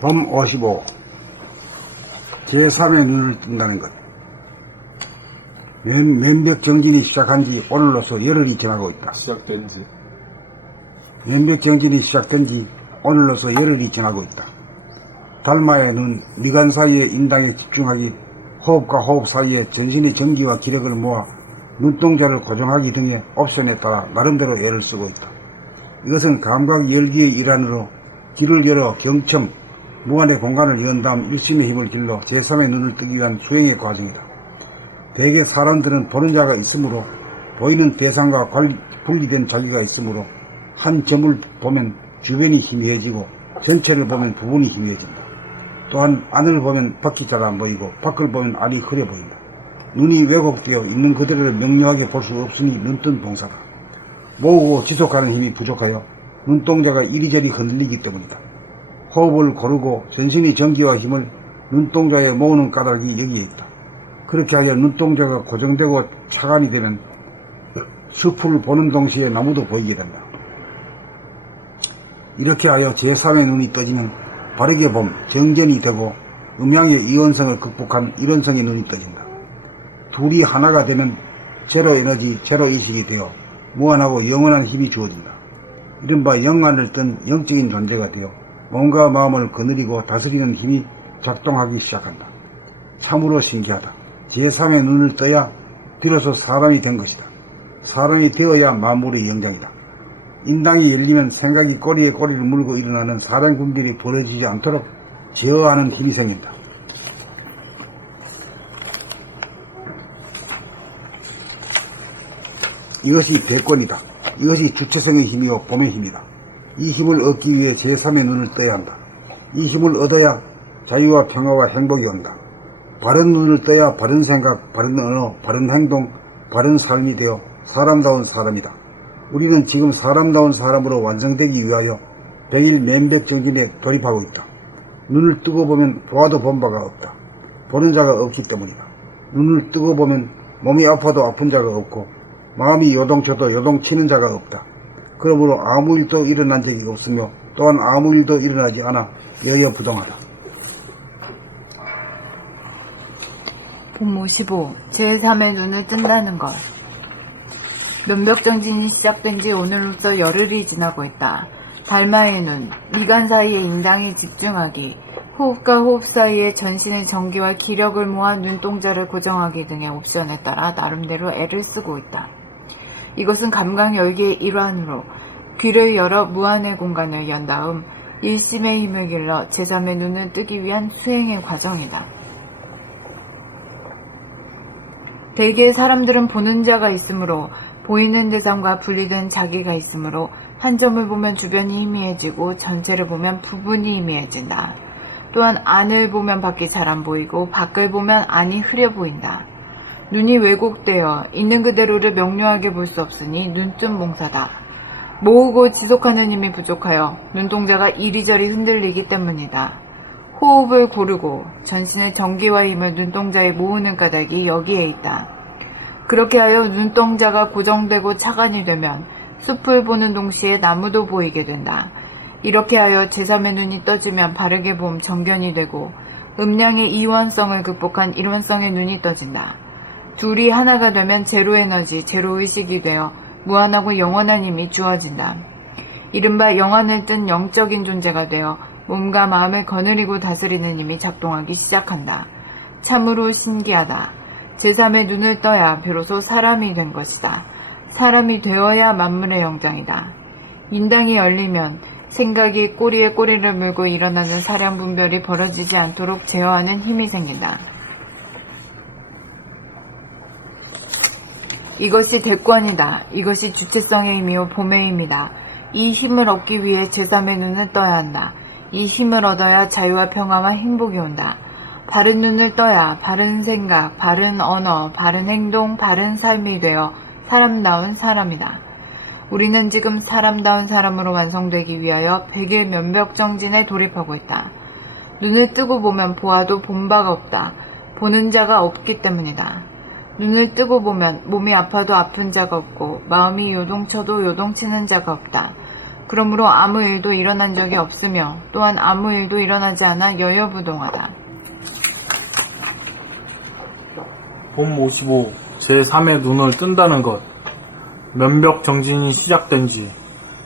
범 55. 제3의 눈을 뜬다는 것. 면, 면벽 정진이 시작한 지 오늘로서 열흘이 지나고 있다. 시작된 지 면벽 정진이 시작된 지 오늘로서 열흘이 지나고 있다. 달마의 눈, 미간 사이의 인당에 집중하기, 호흡과 호흡 사이에 전신의 전기와 기력을 모아 눈동자를 고정하기 등의 옵션에 따라 나름대로 애를 쓰고 있다. 이것은 감각 열기의 일환으로 길을 열어 경청, 무한의 공간을 연 다음 일심의 힘을 길러 제3의 눈을 뜨기 위한 수행의 과정이다. 대개 사람들은 보는 자가 있으므로 보이는 대상과 분리된 자기가 있으므로 한 점을 보면 주변이 희미해지고 전체를 보면 부분이 희미해진다. 또한 안을 보면 밖이 잘 안 보이고 밖을 보면 안이 흐려 보인다. 눈이 왜곡되어 있는 그대로를 명료하게 볼 수 없으니 눈뜬 동사다. 모으고 지속하는 힘이 부족하여 눈동자가 이리저리 흔들리기 때문이다. 호흡을 고르고 전신의 전기와 힘을 눈동자에 모으는 까닭이 여기에 있다. 그렇게 하여 눈동자가 고정되고 차관이 되면 숲을 보는 동시에 나무도 보이게 된다. 이렇게 하여 제3의 눈이 떠지면 바르게 봄, 정전이 되고 음양의 이원성을 극복한 일원성의 눈이 떠진다. 둘이 하나가 되면 제로 에너지, 제로 의식이 되어 무한하고 영원한 힘이 주어진다. 이른바 영안을 뜬 영적인 존재가 되어 몸과 마음을 거느리고 다스리는 힘이 작동하기 시작한다. 참으로 신기하다. 제3의 눈을 떠야 비로소 사람이 된 것이다. 사람이 되어야 만물의 영장이다. 인당이 열리면 생각이 꼬리에 꼬리를 물고 일어나는 사랑군들이 벌어지지 않도록 제어하는 힘이 생긴다. 이것이 대권이다. 이것이 주체성의 힘이요 봄의 힘이다. 이 힘을 얻기 위해 제3의 눈을 떠야 한다. 이 힘을 얻어야 자유와 평화와 행복이 온다. 바른 눈을 떠야 바른 생각, 바른 언어, 바른 행동, 바른 삶이 되어 사람다운 사람이다. 우리는 지금 사람다운 사람으로 완성되기 위하여 백일 면백 정진에 돌입하고 있다. 눈을 뜨고 보면 보아도 본 바가 없다. 보는 자가 없기 때문이다. 눈을 뜨고 보면 몸이 아파도 아픈 자가 없고 마음이 요동쳐도 요동치는 자가 없다. 그러므로 아무 일도 일어난 적이 없으며 또한 아무 일도 일어나지 않아 여여부동하다. 봄 55. 제3의 눈을 뜬다는 것. 면벽정진이 시작된 지 오늘로써 열흘이 지나고 있다. 달마의 눈, 미간 사이의 인당에 집중하기, 호흡과 호흡 사이에 전신의 전기와 기력을 모아 눈동자를 고정하기 등의 옵션에 따라 나름대로 애를 쓰고 있다. 이것은 감각 열기의 일환으로 귀를 열어 무한의 공간을 연 다음 일심의 힘을 길러 제3의 눈을 뜨기 위한 수행의 과정이다. 대개 사람들은 보는 자가 있으므로 보이는 대상과 분리된 자기가 있으므로 한 점을 보면 주변이 희미해지고 전체를 보면 부분이 희미해진다. 또한 안을 보면 밖이 잘 안 보이고 밖을 보면 안이 흐려 보인다. 눈이 왜곡되어 있는 그대로를 명료하게 볼 수 없으니 눈뜬 봉사다. 모으고 지속하는 힘이 부족하여 눈동자가 이리저리 흔들리기 때문이다. 호흡을 고르고 전신의 전기와 힘을 눈동자에 모으는 까닭이 여기에 있다. 그렇게 하여 눈동자가 고정되고 차관이 되면 숲을 보는 동시에 나무도 보이게 된다. 이렇게 하여 제3의 눈이 떠지면 바르게 봄 정견이 되고 음량의 이원성을 극복한 일원성의 눈이 떠진다. 둘이 하나가 되면 제로 에너지, 제로 의식이 되어 무한하고 영원한 힘이 주어진다. 이른바 영안을 뜬 영적인 존재가 되어 몸과 마음을 거느리고 다스리는 힘이 작동하기 시작한다. 참으로 신기하다. 제3의 눈을 떠야 비로소 사람이 된 것이다. 사람이 되어야 만물의 영장이다. 인당이 열리면 생각이 꼬리에 꼬리를 물고 일어나는 사량 분별이 벌어지지 않도록 제어하는 힘이 생긴다. 이것이 대권이다. 이것이 주체성의 힘이요 봄의 힘이다. 이 힘을 얻기 위해 제3의 눈을 떠야 한다. 이 힘을 얻어야 자유와 평화와 행복이 온다. 바른 눈을 떠야 바른 생각, 바른 언어, 바른 행동, 바른 삶이 되어 사람다운 사람이다. 우리는 지금 사람다운 사람으로 완성되기 위하여 백일 면벽정진에 돌입하고 있다. 눈을 뜨고 보면 보아도 본 바가 없다. 보는 자가 없기 때문이다. 눈을 뜨고 보면 몸이 아파도 아픈 자가 없고 마음이 요동쳐도 요동치는 자가 없다. 그러므로 아무 일도 일어난 적이 없으며 또한 아무 일도 일어나지 않아 여여부동하다. 봄 55, 제3의 눈을 뜬다는 것. 면벽 정진이 시작된 지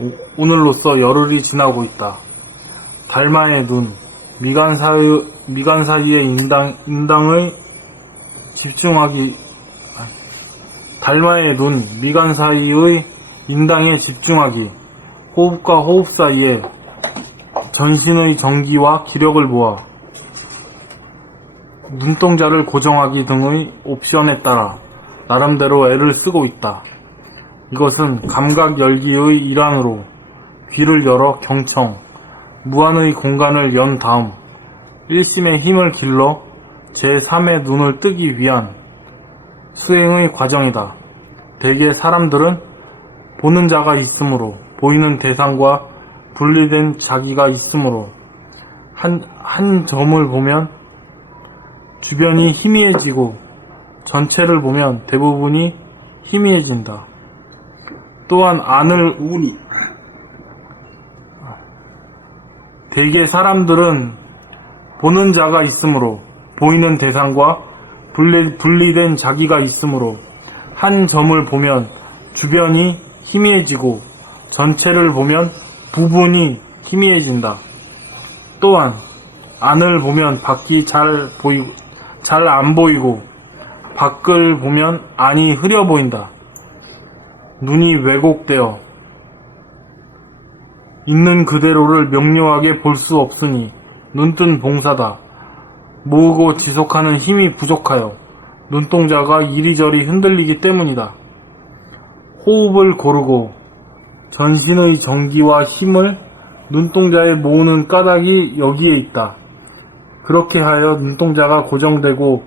오- 오늘로써 열흘이 지나고 있다. 달마의 눈, 미간 사이, 미간 사이의 인당, 인당의 집중하기, 아, 달마의 눈, 미간 사이의 인당에 집중하기, 호흡과 호흡 사이에 전신의 정기와 기력을 모아 눈동자를 고정하기 등의 옵션에 따라 나름대로 애를 쓰고 있다. 이것은 감각 열기의 일환으로 귀를 열어 경청, 무한의 공간을 연 다음 일심의 힘을 길러 제3의 눈을 뜨기 위한 수행의 과정이다. 대개 사람들은 보는 자가 있으므로 보이는 대상과 분리된 자기가 있으므로 한, 한 점을 보면 주변이 희미해지고 전체를 보면 대부분이 희미해진다. 또한 안을 운이 대개 사람들은 보는 자가 있으므로 보이는 대상과 분리, 분리된 자기가 있으므로 한 점을 보면 주변이 희미해지고 전체를 보면 부분이 희미해진다. 또한 안을 보면 밖이 잘 보이고 잘안 보이고 밖을 보면 안이 흐려 보인다. 눈이 왜곡되어 있는 그대로를 명료하게 볼 수 없으니 눈뜬 봉사다. 모으고 지속하는 힘이 부족하여 눈동자가 이리저리 흔들리기 때문이다. 호흡을 고르고 전신의 정기와 힘을 눈동자에 모으는 까닭이 여기에 있다. 그렇게 하여 눈동자가 고정되고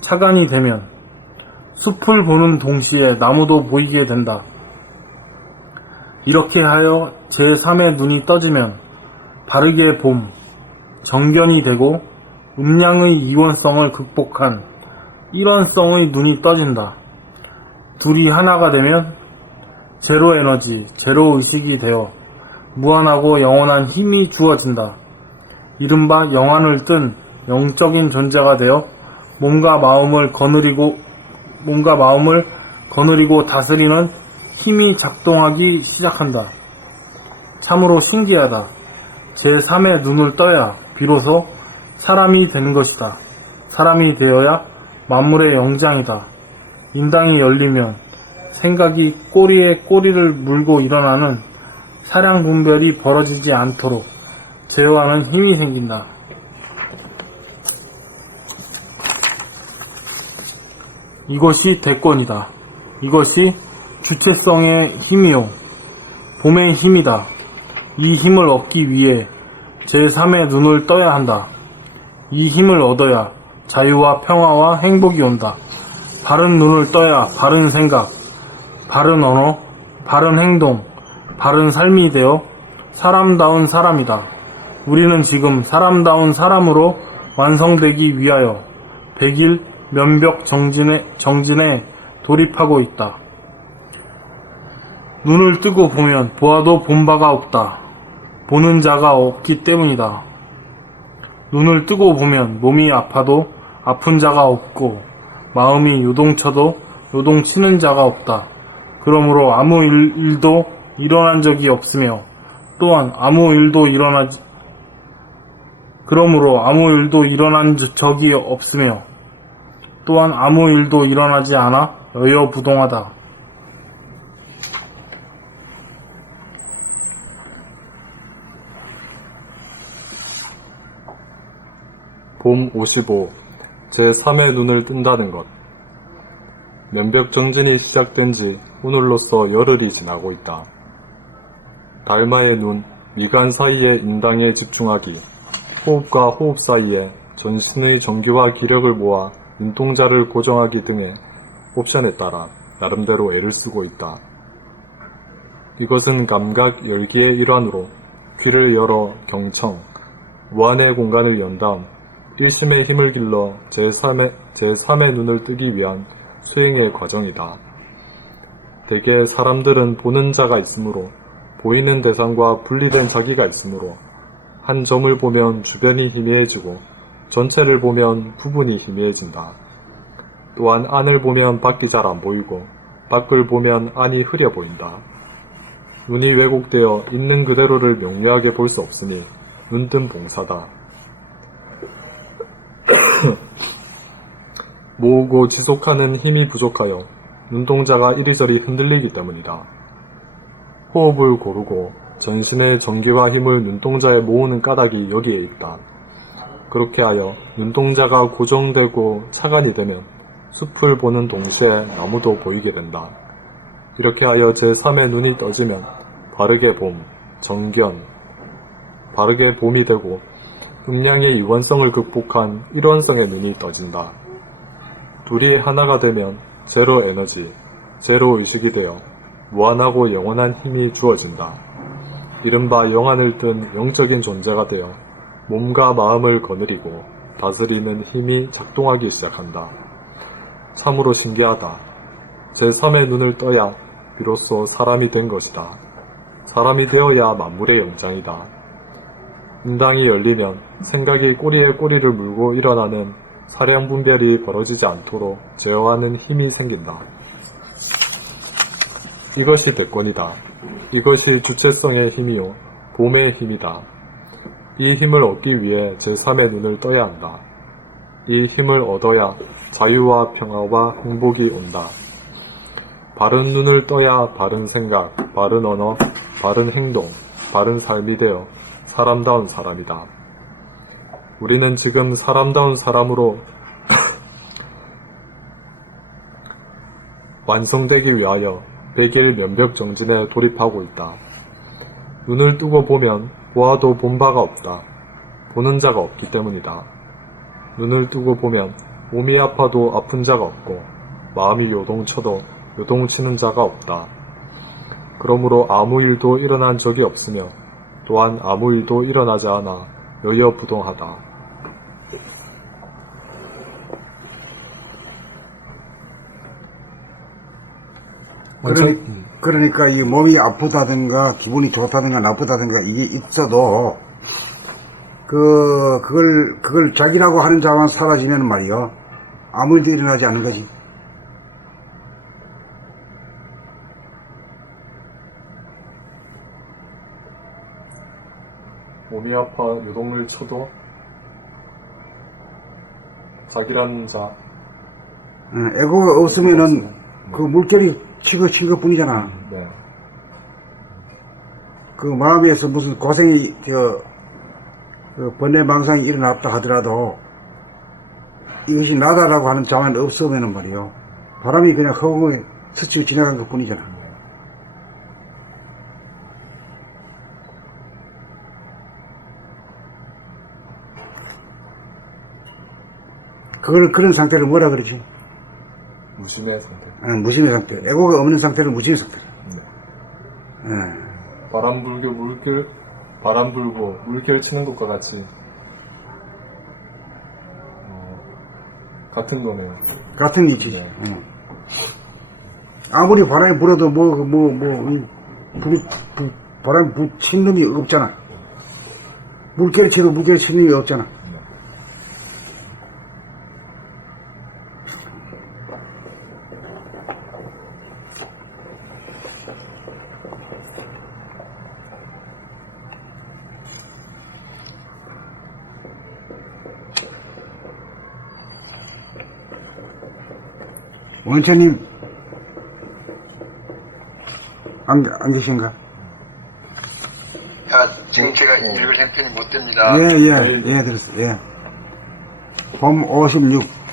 차간이 되면 숲을 보는 동시에 나무도 보이게 된다. 이렇게 하여 제3의 눈이 떠지면 바르게 봄, 정견이 되고 음양의 이원성을 극복한 일원성의 눈이 떠진다. 둘이 하나가 되면 제로 에너지, 제로 의식이 되어 무한하고 영원한 힘이 주어진다. 이른바 영안을 뜬 영적인 존재가 되어 몸과 마음을 거느리고 몸과 마음을 거느리고 다스리는 힘이 작동하기 시작한다. 참으로 신기하다. 제3의 눈을 떠야 비로소 사람이 되는 것이다. 사람이 되어야 만물의 영장이다. 인당이 열리면 생각이 꼬리에 꼬리를 물고 일어나는 사량 분별이 벌어지지 않도록 제어하는 힘이 생긴다. 이것이 대권이다. 이것이 주체성의 힘이요. 봄의 힘이다. 이 힘을 얻기 위해 제3의 눈을 떠야 한다. 이 힘을 얻어야 자유와 평화와 행복이 온다. 바른 눈을 떠야 바른 생각, 바른 언어, 바른 행동, 바른 삶이 되어 사람다운 사람이다. 우리는 지금 사람다운 사람으로 완성되기 위하여 백일 면벽 정진에, 정진에 돌입하고 있다. 눈을 뜨고 보면 보아도 본 바가 없다. 보는 자가 없기 때문이다. 눈을 뜨고 보면 몸이 아파도 아픈 자가 없고 마음이 요동쳐도 요동치는 자가 없다. 그러므로 아무 일, 일도 일어난 적이 없으며 또한 아무 일도 일어나지 그러므로 아무 일도 일어난 적- 적이 없으며 또한 아무 일도 일어나지 않아 여여부동하다. 봄 55. 제3의 눈을 뜬다는 것. 면벽 정진이 시작된 지 오늘로써 열흘이 지나고 있다. 달마의 눈, 미간 사이의 인당에 집중하기, 호흡과 호흡 사이에 전신의 정기와 기력을 모아 눈동자를 고정하기 등의 옵션에 따라 나름대로 애를 쓰고 있다. 이것은 감각 열기의 일환으로 귀를 열어 경청, 무한의 공간을 연 다음 일심의 힘을 길러 제3의, 제3의 눈을 뜨기 위한 수행의 과정이다. 대개 사람들은 보는 자가 있으므로 보이는 대상과 분리된 자기가 있으므로 한 점을 보면 주변이 희미해지고 전체를 보면 부분이 희미해진다. 또한 안을 보면 밖이 잘 안 보이고 밖을 보면 안이 흐려 보인다. 눈이 왜곡되어 있는 그대로를 명료하게 볼 수 없으니 눈뜬 봉사다. 모으고 지속하는 힘이 부족하여 눈동자가 이리저리 흔들리기 때문이다. 호흡을 고르고 전신의 전기와 힘을 눈동자에 모으는 까닭이 여기에 있다. 그렇게 하여 눈동자가 고정되고 차간이 되면 숲을 보는 동시에 나무도 보이게 된다. 이렇게 하여 제3의 눈이 떠지면 바르게 봄, 정견, 바르게 봄이 되고 음량의 유관성을 극복한 일원성의 눈이 떠진다. 둘이 하나가 되면 제로 에너지, 제로 의식이 되어 무한하고 영원한 힘이 주어진다. 이른바 영안을 뜬 영적인 존재가 되어 몸과 마음을 거느리고 다스리는 힘이 작동하기 시작한다. 참으로 신기하다. 제3의 눈을 떠야 비로소 사람이 된 것이다. 사람이 되어야 만물의 영장이다. 인당이 열리면 생각이 꼬리에 꼬리를 물고 일어나는 사량 분별이 벌어지지 않도록 제어하는 힘이 생긴다. 이것이 대권이다. 이것이 주체성의 힘이요, 봄의 힘이다. 이 힘을 얻기 위해 제3의 눈을 떠야 한다. 이 힘을 얻어야 자유와 평화와 행복이 온다. 바른 눈을 떠야 바른 생각, 바른 언어, 바른 행동, 바른 삶이 되어 사람다운 사람이다. 우리는 지금 사람다운 사람으로 완성되기 위하여 백일 면벽 정진에 돌입하고 있다. 눈을 뜨고 보면 보아도 본 바가 없다. 보는 자가 없기 때문이다. 눈을 뜨고 보면 몸이 아파도 아픈 자가 없고 마음이 요동쳐도 요동치는 자가 없다. 그러므로 아무 일도 일어난 적이 없으며 또한 아무 일도 일어나지 않아 여여부동하다. 그러니, 그러니까 이 몸이 아프다든가 기분이 좋다든가 나쁘다든가 이게 있어도 그 그걸 그걸 자기라고 하는 자만 사라지면 말이요 아무 일도 일어나지 않는 거지. 몸이 아파 요동을 쳐도 자기라는 자, 어, 에고가 없으면은 그 물결이 치고 친 것뿐이잖아. 네, 그 마음에서 무슨 고생이 저 그 번뇌 망상이 일어났다 하더라도 이것이 나다라고 하는 자만 없으면은 말이요 바람이 그냥 허공에 스치고 지나간 것뿐이잖아. 그걸 그런 상태를 뭐라 그러지? 무심의 상태. 어, 무심의 상태. 에고가 없는 상태를 무심의 상태. 네. 예. 바람 불고 물결, 바람 불고 물결 치는 것과 같이 어, 같은 거네요. 같은 이치지. 네. 예. 아무리 바람이 불어도 뭐, 뭐, 뭐, 이 불, 불, 바람이 불친 놈이 없잖아. 물결이 쳐도 물결이 친 놈이 없잖아. 원천님, 안, 안 계신가? 아, 지금 제가 읽을 형편이 못 됩니다. 예, 예, 예, 들었어요. 예. 봄 56.